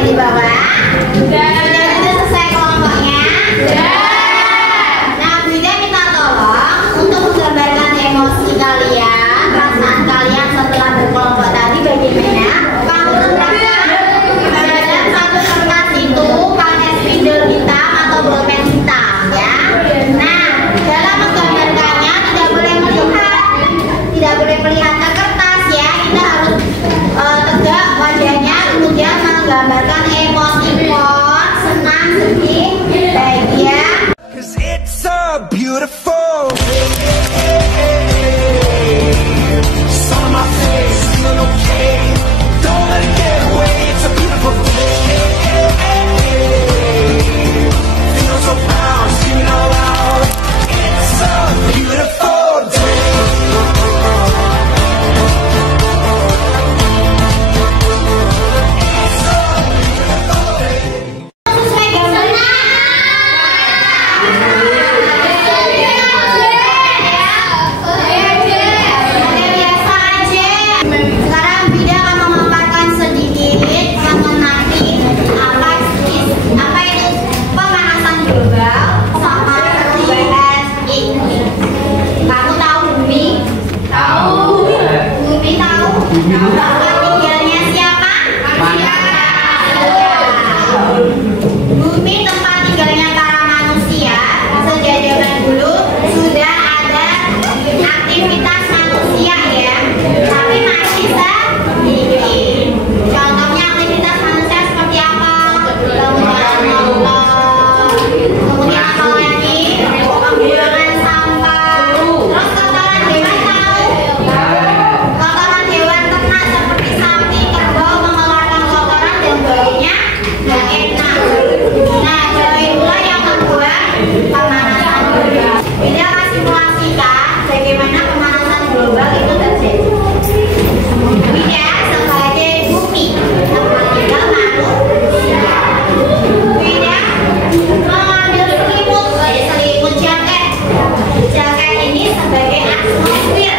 di bawah? Sudah selesai kelompoknya? Nah, Bunda minta tolong untuk menggambarkan emosi kalian, perasaan kalian setelah berkelompok tadi bagaimana? Kamu terangkan dalam satu kertas itu pakai spidol hitam atau bolpen hitam ya. Nah, dalam menggambarkannya tidak boleh melihat ke kertas ya. Kita harus tegak wajahnya, kemudian menggambarkan emotikon senang, sedih, bahagia. Cause it's so beautiful. Sun on my face, feeling okay. Don't let it get away. It's a beautiful day. Feel so proud, screaming out loud. It's a beautiful day. Bumi tempat tinggalnya para manusia. Sejak zaman dulu sudah ada aktivitas manusia ya, tapi masih sedikit. Contohnya aktivitas manusia seperti apa? Kemudian apa lagi? Pembuangan sampah. Terus kotoran hewan tahu? Kotoran hewan ternak seperti sapi, kerbau mengeluarkan kotoran dan baunya nggak enak. Nah, hal itulah yang membuat pemanasan global. Kita akan simulasikan bagaimana pemanasan global itu terjadi. Bida sebagai bumi tempat tinggal manusia. Bida mengambil selimut jaket. Jaket ini sebagai atmosfer.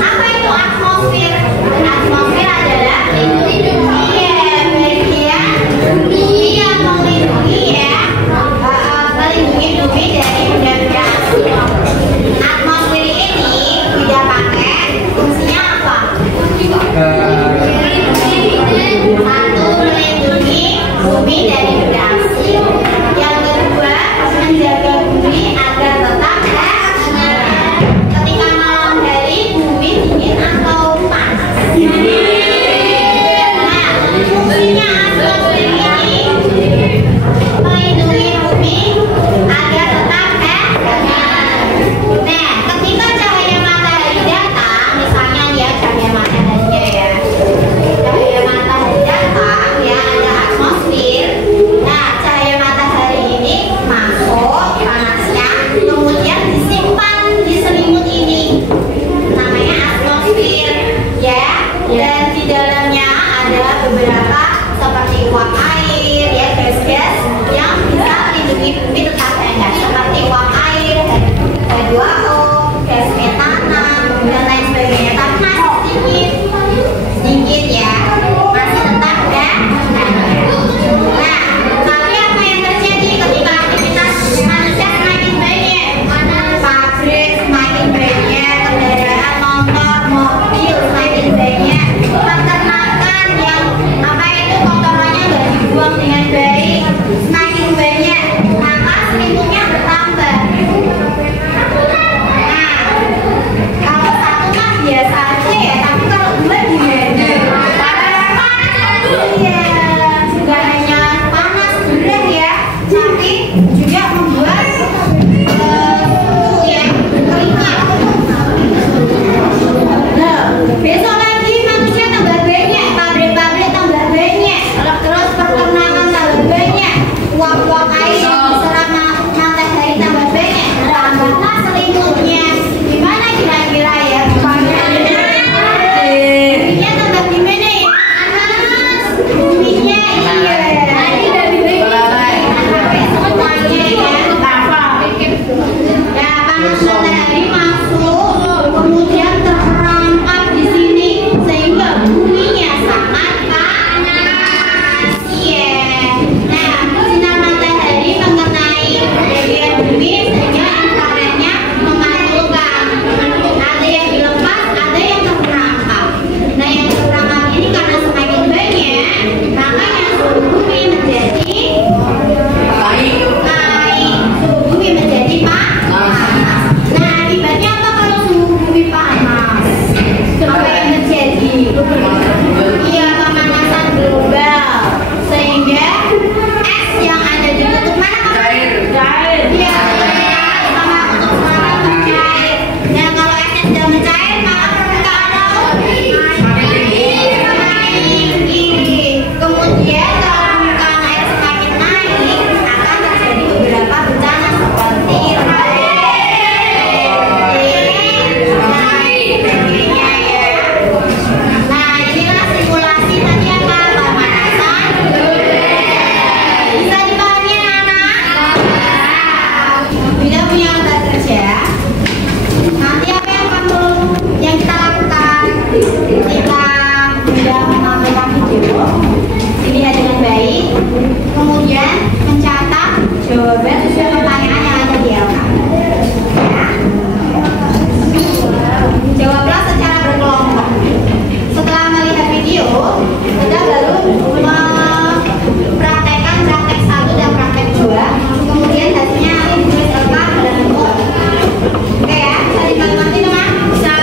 Apa itu atmosfer? Atmosfer adalah bagian bumi yang melindungi ya, melindungi bumi dari benda-benda asing. Atmosfer ini tidak pakai fungsinya apa? Satu, melindungi bumi dari benda asing. Yang kedua, menjaga bumi agar tetap hangat ketika malam hari bumi dingin atau panas. Nah, fungsinya atmosfer ini melindungi bumi agar tetap hangat. Nah, ketika cahaya matahari datang, misalnya ya cahaya mataharinya ya, cahaya matahari datang ya, ada atmosfer. Nah, cahaya matahari ini masuk panasnya, kemudian disimpan di selimut ini, namanya atmosfer ya. Dan di dalamnya ada beberapa seperti uap air ya, gas-gas yang bisa melindungi bumi tetap hangat seperti uap air, H2O, gas metana dan lain sebagainya. Tapi masih sedikit ya, masih tetap hangat. Nah, tapi apa yang terjadi ketika aktivitas manusia semakin banyak? Pabrik semakin banyak, kendaraan motor, mobil semakin banyak, peternakan yang rekam video, dilihat dengan baik, kemudian mencatat jawaban sesuai pertanyaan yang ada di LK. Ya. Jawablah secara berkelompok. Setelah melihat video, kita baru mempraktekkan praktek 1 dan praktek 2. Kemudian hasilnya ditulis LK dalam bentuk. Oke ya, bisa dibantu teman? Bisa.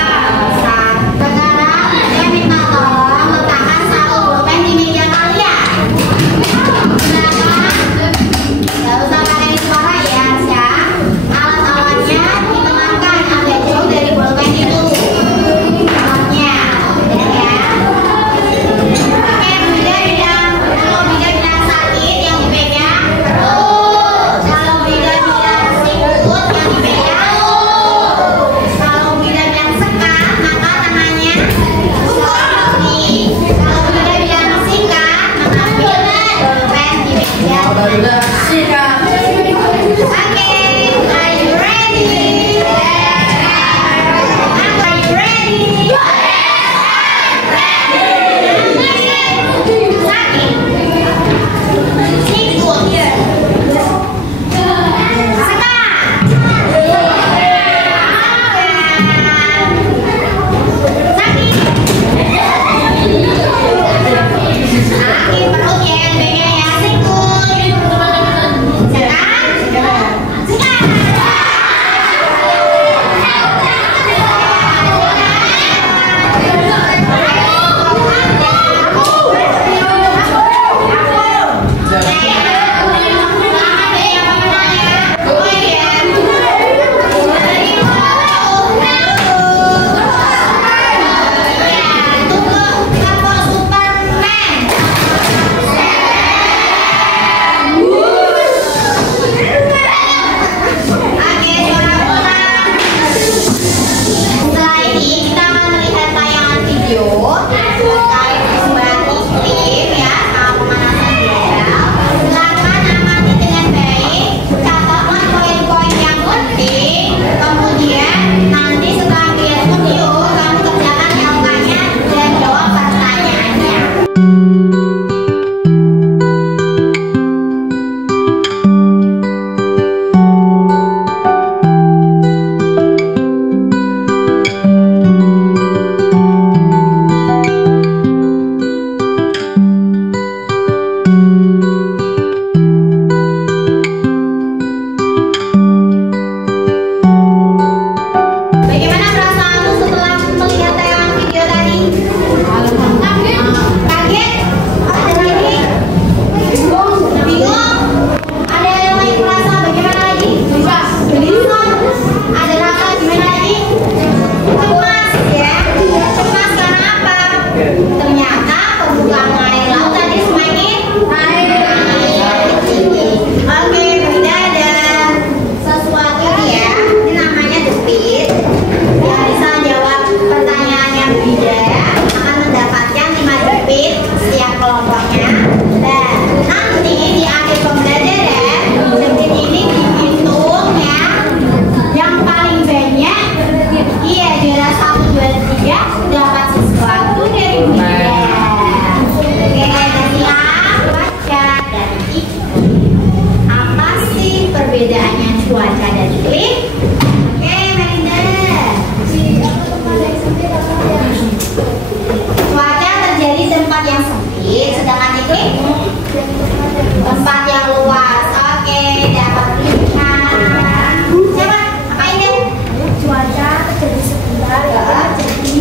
Sekarang saya minta tolong letakkan satu pulpen di meja kalian. Gak usah pakai suara ya, siap. Alat-alatnya ditenangkan agak jauh dari pulpen itu. Alatnya, ya. Oke, kalau beda bilang sakit yang dipegang terus. Kalau beda bilang sikut yang dipegang. Kalau beda bilang sekat maka tangannya seperti. Kalau beda bilang sikat maka pulpen di meja. Oke, are you ready? Are you ready? Sakit. Sikut. Sakit perut ya, bengek ya, sikut. Setelah ini kita akan melihat tayangan video terkait perubahan iklim ya sama pemanasan global. Silakan amati dengan baik, catatlah poin-poin yang penting. Kemudian nanti setelah melihat video kamu kerjakan LK-nya dan jawab pertanyaannya. Bagaimana perasaanmu setelah melihat tayangan video tadi? Kaget? Ada lagi? Bingung? Ada yang lain merasa bagaimana lagi? Gelisah? Ada rasa gimana lagi? Cemas ya? Cemas karena apa? Ternyata permukaan air laut tadi semakin tinggi. Oke, tidak ada sesuatu ya. Ini namanya debit. Yang bisa jawab pertanyaan yang beda akan mendapatkan 5 debit setiap kelompoknya. Dan nanti di akhir pembelajaran debit ini dihitung ya. Yang paling banyak iya juara 1, 2, 3 dapat sesuatu dari beda. Oke, jadi cuaca dan iklim. Apa sih perbedaannya cuaca dan iklim? Oke, Melinda. Cuaca terjadi di tempat yang sempit, sedangkan iklim tempat yang luas. Oke, dapat lihat. Coba, apa ini? Cuaca terjadi sebentar ya, jadi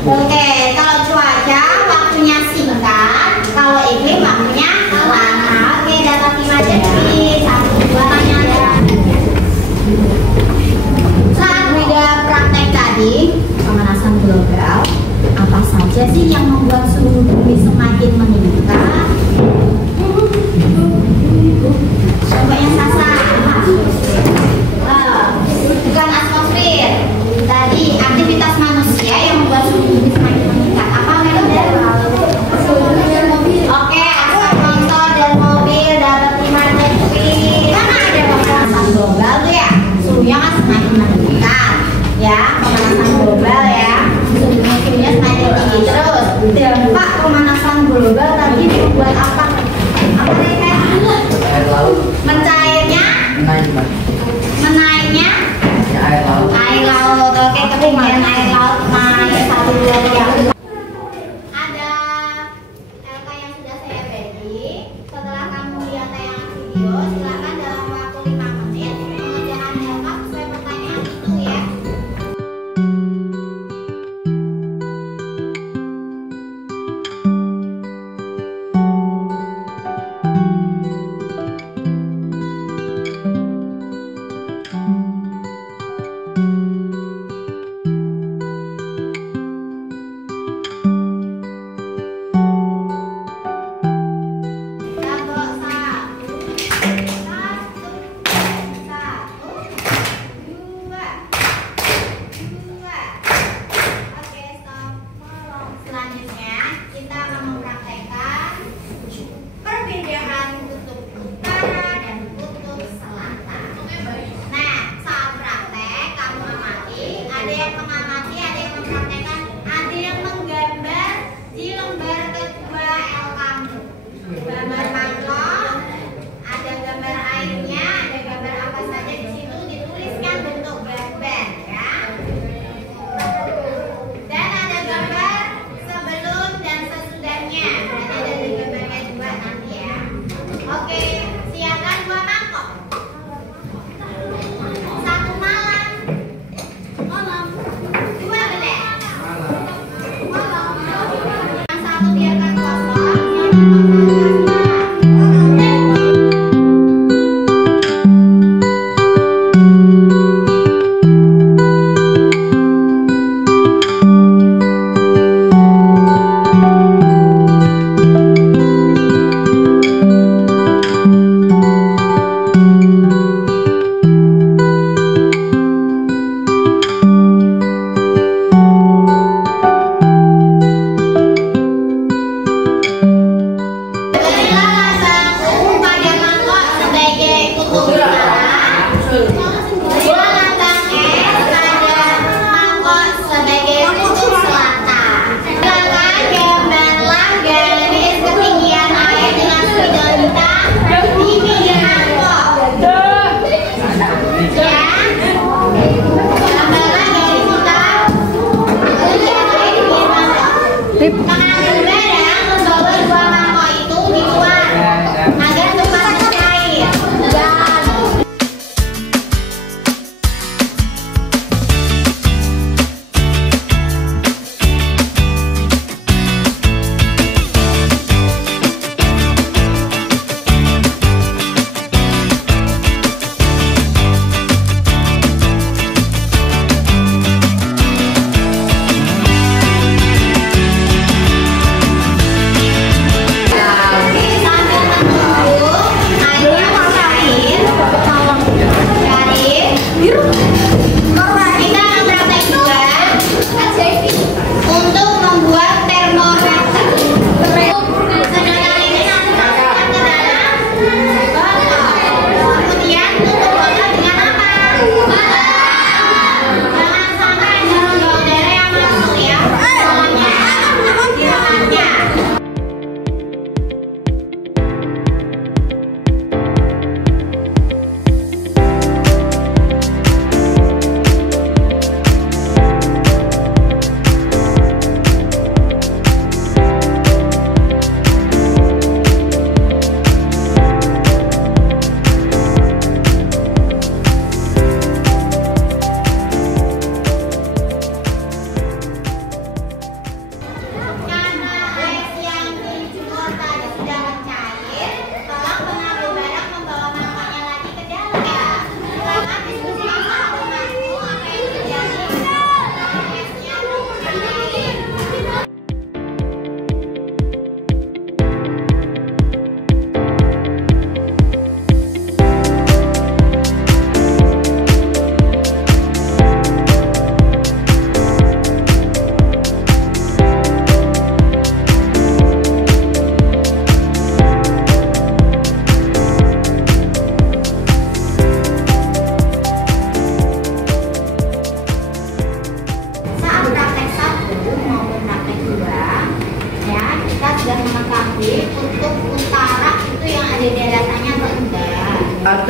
Oke, kalau cuaca waktunya singkat, kalau iklim waktunya lama. Oke, dapat 5 debit. 1, 2, pertanyaan. Saat beda praktek tadi, pemanasan global, apa saja sih yang membuat suhu bumi semakin meningkat? Pak, pemanasan global tadi dibuat apa? Apa nih, Pak? Air laut. Mencairnya? Menaik, Mbak. Menaiknya? Ya, air laut. Air laut. Oke, ketinggian air laut naik 1 2 3. Ada LK yang sudah saya ready. Setelah kamu lihat tayangan video, silakan dalam waktu 5 menit mengerjakan LK sesuai pertanyaan itu ya. Selanjutnya kita akan mempraktekkan perbedaan kutub utara dan kutub selatan. Nah, saat praktek kamu amati, ada yang mengamati, ada yang mempraktekkan, ada yang menggambar di lembar kedua L kamu. Gambar mangkok, ada gambar airnya, ada gambar apa saja di situ dituliskan bentuk gambar ya. Dan ada gambar sebelum dan sesudahnya. Berarti ada gambarnya juga nanti ya. Oke, siapkan 2 mangkok. 1 malam. Malam. 2 gelas. Malam. Yang 1 biarkan kosong, yang 2 kasih.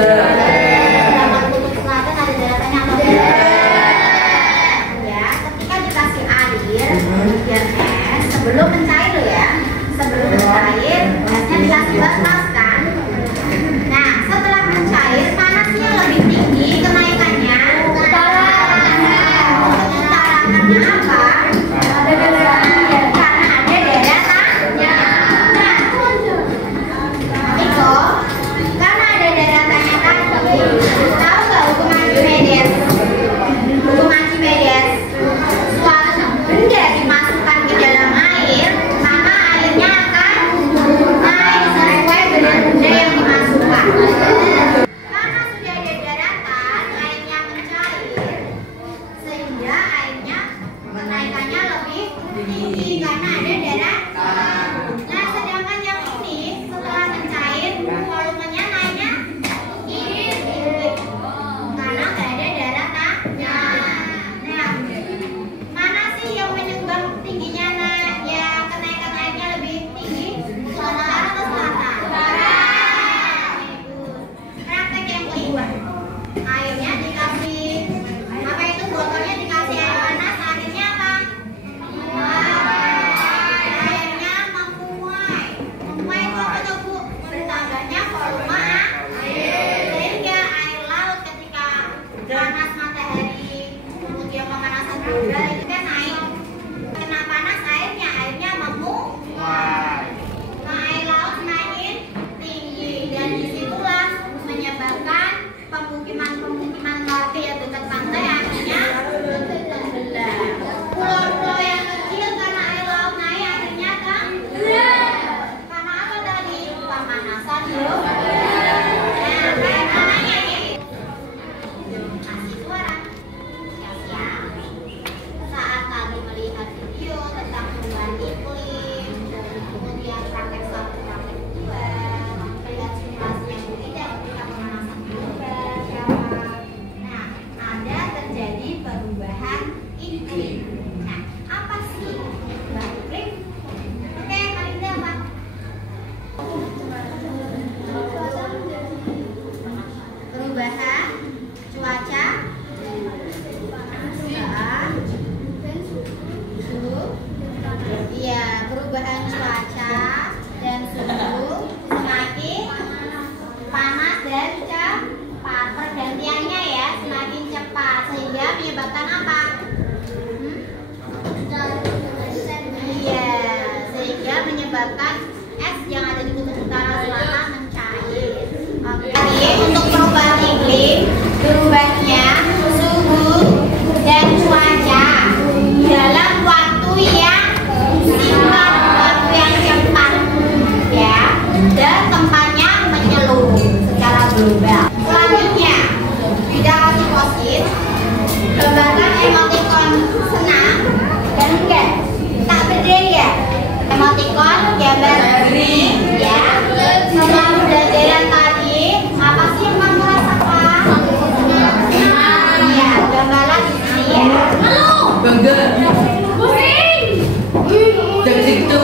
Sedangkan kutub selatan ada daratannya atau tidak? Ya, ketika dikasih air, biar es sebelum mencair loh ya. Sebelum mencair, esnya dikasih batas kan. Nah, setelah mencair, panasnya lebih tinggi kenaikannya. Utarakannya apa? Karena ada daratannya. Nah, Iko, karena ada daratannya tadi, tahu nggak hukum Archimedes? Hukum Archimedes, suatu benda dimasukkan ke dalam air, maka airnya akan naik sesuai dengan benda yang dimasukkan. Karena sudah ada daratan, airnya mencair, sehingga airnya kenaikannya lebih tinggi karena ada daratan. Nah, sedangkan yang ini setelah mencair, volumenya naiknya tinggi karena nggak ada daratannya. Nah, mana sih yang menyumbang tingginya ya kenaikan airnya lebih tinggi? Utara atau selatan? Utara. Praktek yang kedua, airnya dikasih apa itu botolnya dikasih air panas, akhirnya apa? Airnya memuai. Memuai itu apa tuh Bu? Bertambahnya volume air. Sehingga air laut ketika panas matahari kemudian pemanasan udara itu kan naik. Kena panas airnya memuai. Nah, air laut semakin tinggi dan disitulah menyebabkan pemukiman warga yang dekat pantai akhirnya tenggelam. Pulau-pulau yang kecil karena air laut naik akhirnya tenggelam. Karena apa tadi? Pemanasan udara. Nah, kayak namanya ini. Kasih suara. Siap-siap. Saat tadi melihat video tentang perubahan iklim, kemudian praktek 1, praktek 2, melihat simulasi yang berbeda ketika pemanasan global, nah, ada terjadi perubahan iklim. Nah, apa sih perubahan iklim? Oke, kali ini apa? Perubahan cuaca, suhu, iya, perubahan cuaca dan suhu semakin panas dan cepat. Pergantiannya ya semakin cepat sehingga menyebabkan apa? Iya, sehingga menyebabkan es yang ada di kutub utara selatan mencair. Oke. Jadi untuk perubahan iklim, berubahnya suhu dan cuaca dalam waktu yang singkat, waktu yang cepat, ya, dan tempatnya menyeluruh secara global. Selanjutnya, bidang positif, gambarkan emoticon senang dan enggak, tak berdaya. Emoticon gambar green, ya. Setelah pembelajaran tadi, apa sih yang kamu rasakan? Ya, gambarlah di sini ya. Bangga. Jadi itu.